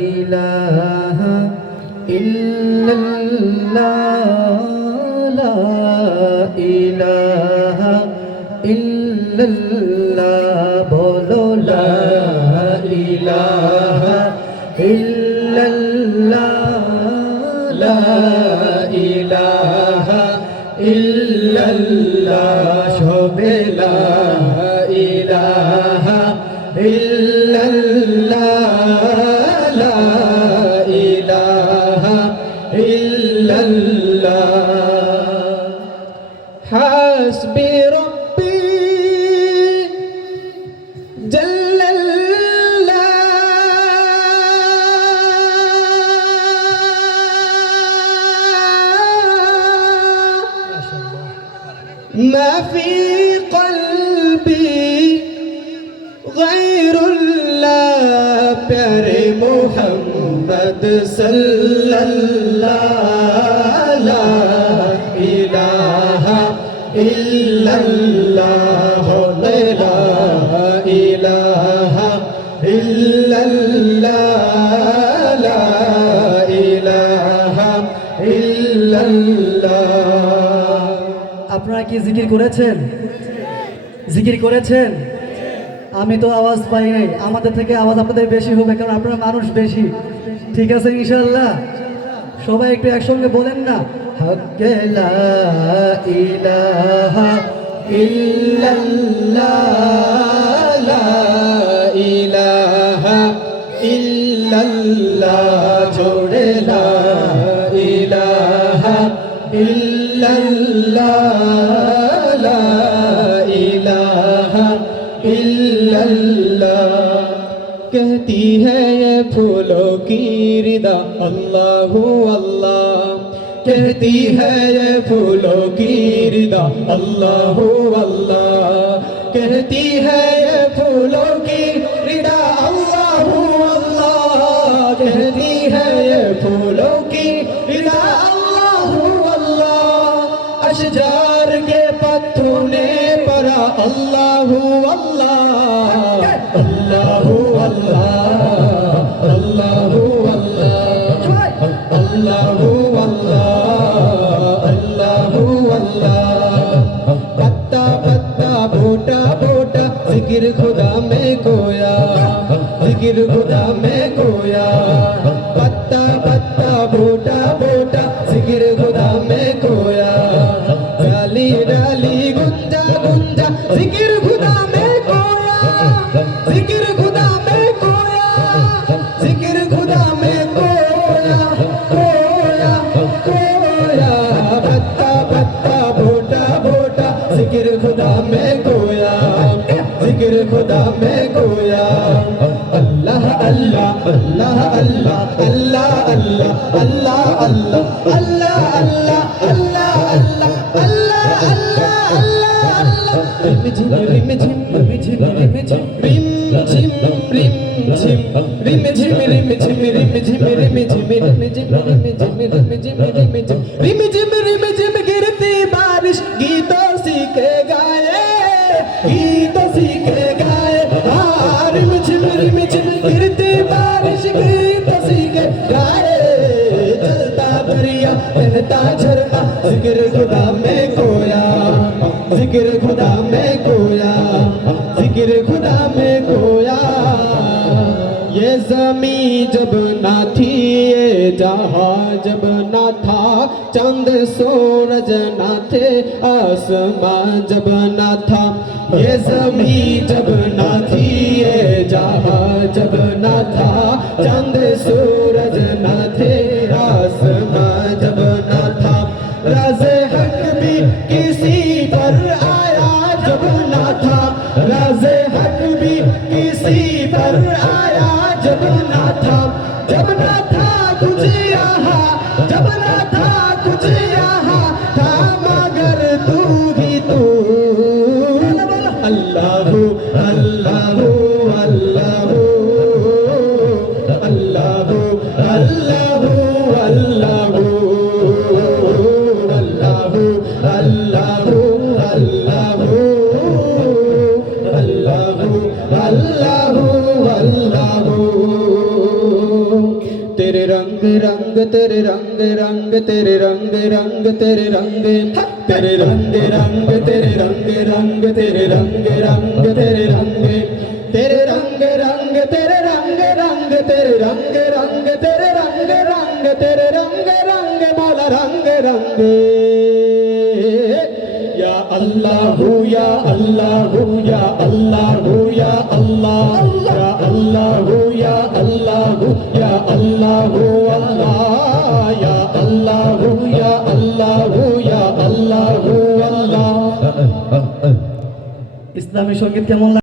ইলাহা ইল্লাল্লাহ লা ইলাহা ইল্লাল্লাহ বলো লা ইলাহা ইল্লাল্লাহ লা ইলাহা ইল্লাল্লাহ সবে লা ইলাহা ইল্লাল্লাহ লা ইলাহা ইল্লাল্লাহ হাসবি রব্বি জাল্লাল্লাহ মা ফি কলবি গয়রুল্লাহ প্যারে মোহাম্মদ সাল্লাল্লাহ লা ইলাহা ইল্লাল্লাহ লা ইলাহা ইল্লাল্লাহ লা ইলাহা ইল্লাল্লাহ। আপনারা কি জিকির করেছেন? জিকির করেছেন? আমি তো আওয়াজ পাই নাই, আমাদের থেকে আওয়াজ আপনাদের বেশি হবে, কারণ আপনারা মানুষ বেশি। ঠিক আছে ইনশাআল্লাহ, সবাই একটু একসঙ্গে বলেন না, হাক্কে লা ইলাহা ইল্লাল্লাহ লা ইলাহা ইল্লাল্লাহ জোড়ে লা ইলাহা ইল্লাল্লাহ লা ইলাহা इल्लल्लाह कहती है ये फूलों की रिदा अल्लाह अल्लाह कहती है ये फूलों की रिदा अल्लाह अल्लाह कहती है ये फूलों की रिदा अल्लाह अल्लाह कहती है ये फूलों की रिदा अल्लाह अल्लाह अशजार के पत्थरों ने परा अल्लाह अल्लाह अल्लाह अल्लाह अल्लाह अल्लाह अल्लाह पत्ता पत्ता बोटा बोटा जिक्र खुदा में कोया जिक्र खुदा में कोया पत्ता पत्ता बोटा बोटा जिक्र खुदा में कोया डाली डाली गुंजा गुंजा जिक्र खुदा में कोया जिक्र खुदा में कोया जिक्र खुदा में कोया कोया कोया पत्ता पत्ता बोटा बोटा जिक्र खुदा में कोया जिक्र खुदा में कोया अल्लाह अल्लाह अल्लाह अल्लाह अल्लाह अल्लाह अल्लाह अल्लाह अल्लाह अल्लाह अल्लाह अल्लाह अल्लाह अल्लाह रिम झिम रिम झिम रिम झिम रिम झिम रिम झिम रिम झिम रिम झिम रिम झिम रिम झिम रिम झिम रिम झिम रिम झिम रिम झिम रिम झिम रिम झिम रिम झिम गिरती बारिश गीतों सीखे गाए गीतों सीखे गाए रिम झिम गिरती बारिश गीतों सीखे गाए चलता दरिया बहता झरना जिक्र खुदा में कोया जिक्र खुदा में कोया जिक्र खुदा में कोया ये ज़मीं जब ना थी ये जहां जब ना था चांद सूरज ना थे आसमां जब ना था ये ज़मीं जब ना थी ये जहां जब ना था चांद सूरज ना थे आसमां जब ना था राज़े हक भी किसी पर आया जब ना था राज़े हक भी किसी पर आया जब ना था कुछ यहाँ जब ना था कुछ यहाँ था मगर तू ही तू अल्लाह अल्लाह अल्लाह अल्लाह अल्लाह अल्लाह अल्लाह अल्लाह अल्लाह तेरे रंग रंग तेरे रंग रंग तेरे रंग रंग तेरे रंग तेरे रंग रंग तेरे रंग रंग तेरे रंग रंग तेरे रंग तेरे रंग रंग तेरे रंग रंग तेरे रंग रंग तेरे रंग रंग तेरे रंग रंग मौला रंग रंग या अल्लाह या अल्लाह या अल्लाह या अल्लाह या अल्लाह या अल्लाह या अल्लाह अल्लाह या अल्लाह या अल्लाह या अल्लाह अल्लाह। ইসলামী সঙ্গীত কেমন লাগে?